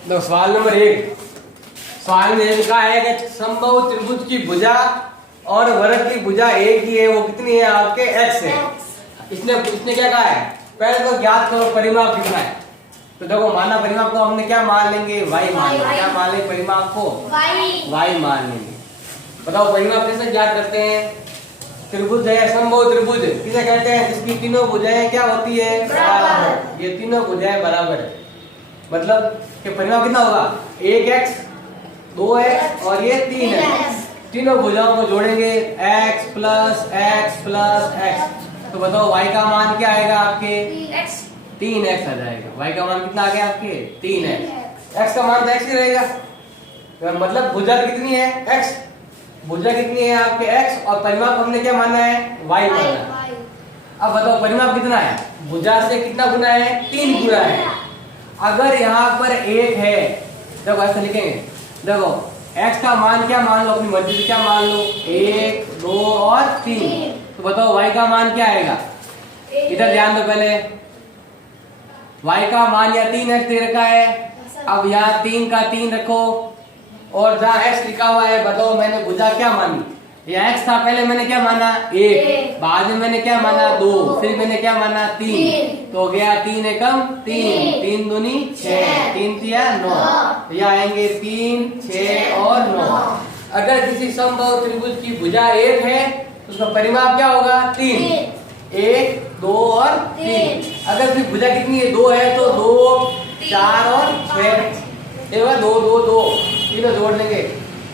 तो सवाल नंबर 1, सवाल में लिखा है कि समबाहु त्रिभुज की भुजा और वर्ग की भुजा एक ही है, वो कितनी है आपके x है। इसने क्या कहा है, पहले तो ज्ञात करो परिमाप कितना है। तो देखो माना परिमाप को हमने क्या मान लेंगे, y मान लेंगे। क्या मान लेंगे परिमाप को, y मान लेंगे। बताओ परिमाप कैसे ज्ञात करते हैं। त्रिभुज है समबाहु त्रिभुज किसे कहते हैं, जिसकी तीनों भुजाएं क्या होती है, बराबर। ये तीनों भुजाएं बराबर है, मतलब कि परिमाप कितना होगा, 1x 2x और ये 3x। तीनों भुजाओं को जोड़ेंगे x plus x plus x। तो बताओ y का मान क्या आएगा आपके, 3x आ जाएगा। y का मान कितना आ गया आपके, 3x। x का मान तो x ही रहेगा, मतलब भुजा कितनी है, x। भुजा कितनी है आपके x, और परिमाप हमने क्या माना है, y माना है। अब बताओ परिमाप कितना है, भुजा से कितना गुना है, 3 गुना है। अगर यहाँ पर 1 है, देखो ऐसा लिखेंगे, देखो x का मान क्या मान लो, अपनी मर्जी से क्या मान लो, 1 2 और 3। तो बताओ y का मान क्या आएगा, इधर ध्यान दो पहले, y का मान या 3x दे रखा है। अब यहाँ 3 का 3 रखो, और जहाँ x लिखा हुआ है, बताओ मैंने भुजा क्या मानी, या x था पहले मैंने क्या माना 1, बाद में मैंने क्या माना 2, फिर मैंने क्या माना 3। तो हो गया 3 एकम 3, 3 दूनी 6, 3 तिया 9। तो यहाँ आएंगे 3 6 और 9। अगर किसी समबाहु त्रिभुज की भुजा 1 है तो उसका परिमाप क्या होगा, 3, 1 2 और 3। अगर फिर भुजा कितनी है, 2 है, तो 2 4 और 6, 2 2 2 तीनों जोड़ लेंगे।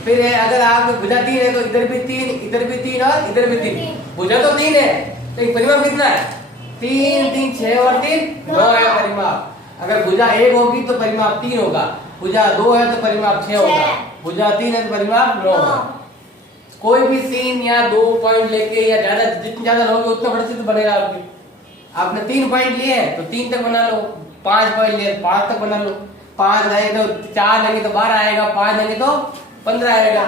फिर है अगर आप भुजा 3 है तो इधर भी 3, इधर भी 3 और इधर भी 3। भुजा तो 3 है, तो परिमाप कितना है, 3 3 6 और 3 9 है परिमाप। अगर भुजा 1 होगी तो परिमाप 3 होगा, भुजा 2 है तो परिमाप 6 होगा, भुजा 3 है तो परिमाप 9 होगा। कोई भी 3 या 2 पॉइंट लेके, या ज्यादा जितने ज्यादा लोगे उतना बड़ा चित्र बनेगा आपके। आपने 3 पॉइंट लिए तो 3 तक बना लो, 5 पॉइंट लिए 5 तक बना लो, 5 आएगा तो 4 लेंगे तो 12 आएगा, 5 लेंगे तो 15 आएगा।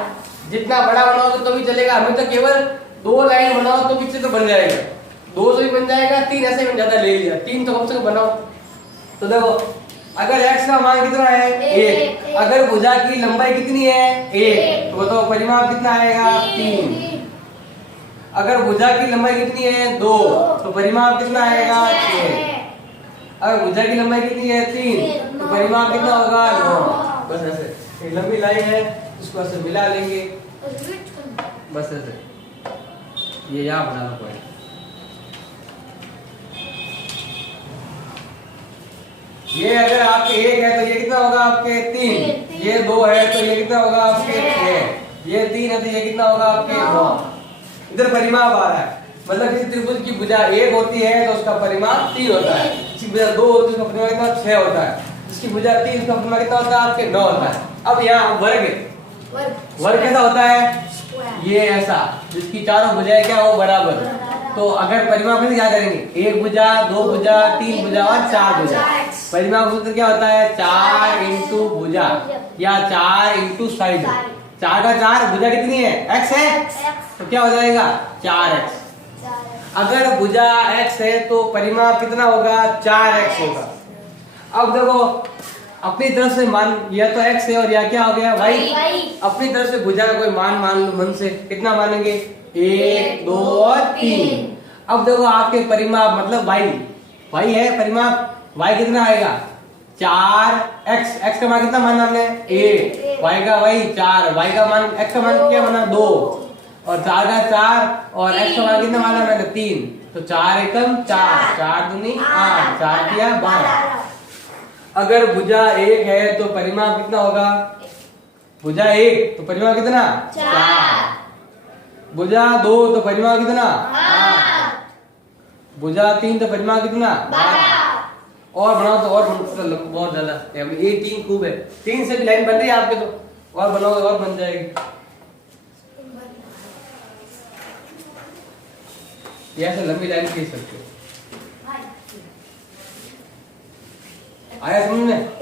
जितना बड़ा बनाओ तो भी चलेगा, हमें तो केवल 2 लाइन बनाओ तो पीछे तो बन जाएगा, 2 से भी बन जाएगा, 3 ऐसे भी ज्यादा ले लिया, 3 तो कम से कम बनाओ। तो देखो अगर x का मान कितना है, 1, अगर भुजा की लंबाई कितनी है, 1, तो बताओ परिमाप कितना आएगा, 3। अगर भुजा की लंबाई कितनी है, 2, तो परिमाप कितना आएगा, 6। अगर भुजा की लंबाई कितनी है, 3, तो परिमाप कितना होगा, 9। बस ऐसे एक लंबी लाइन है, इसको ऐसे मिला लेंगे, बस ऐसे ये यहाँ बनाना पड़ेगा। ये अगर आपके 1 है तो ये कितना होगा आपके, 3। ये 2 है तो ये कितना होगा आपके, 6। ये 3 है तो ये कितना होगा आपके, 9। इधर परिमाप आ रहा है, मतलब किसी त्रिभुज की भुजा 1 होती है तो उसका परिमाप 3 होता है, जिसकी भुजा 2 होती है उसका परिमाप कितना 6 होता है, जिसकी भुजा 3 उसका परिमाप कितना होता है आपके 9 होता है। अब यहाँ वर्ग कैसा होता है, ये ऐसा जिसकी चारों भुजाएं क्या हो, बराबर। तो अगर परिमाप कैसे क्या करेंगे, 1 भुजा 2 भुजा 3 भुजा और 4 भुजा। परिमाप सूत्र क्या होता है, 4 इंटू भुजा या 4 इंटू साइड। 4 का 4, भुजा कितनी है, x है, तो क्या हो जाएगा 4x। अगर भुजा x है तो परिमाप कितना होगा, 4x होगा। अब देखो अपनी तरफ से मान, यह तो x है और यह क्या हो गया y। अपनी तरफ से भुजा का कोई मान मान लो मन से, कितना मानेंगे, 1 2 और 3। अब देखो आपके परिमाप मतलब y है, परिमाप y कितना आएगा, 4x। x का मान कितना माना हमने, 1, y का वही 4, y का मान x का मान क्या माना 2, और 4 का 4, और x का मान कितना माना मैंने 3। तो 4 एकम 4, 4 दूनी 8, 4 तिया 12। अगर भुजा 1 है तो परिमाप कितना होगा, भुजा 1 तो परिमाप कितना 4, भुजा 2 तो परिमाप कितना 8, भुजा 3 तो परिमाप कितना 12। और बनाओ तो और बहुत ज्यादा, ये 3 खूब है, 3 से भी लाइन बन रही है आपके, तो और बनाओगे और बन जाएगी। ऐसे लंबी लाइन खींच सकते हो। आया समझ में।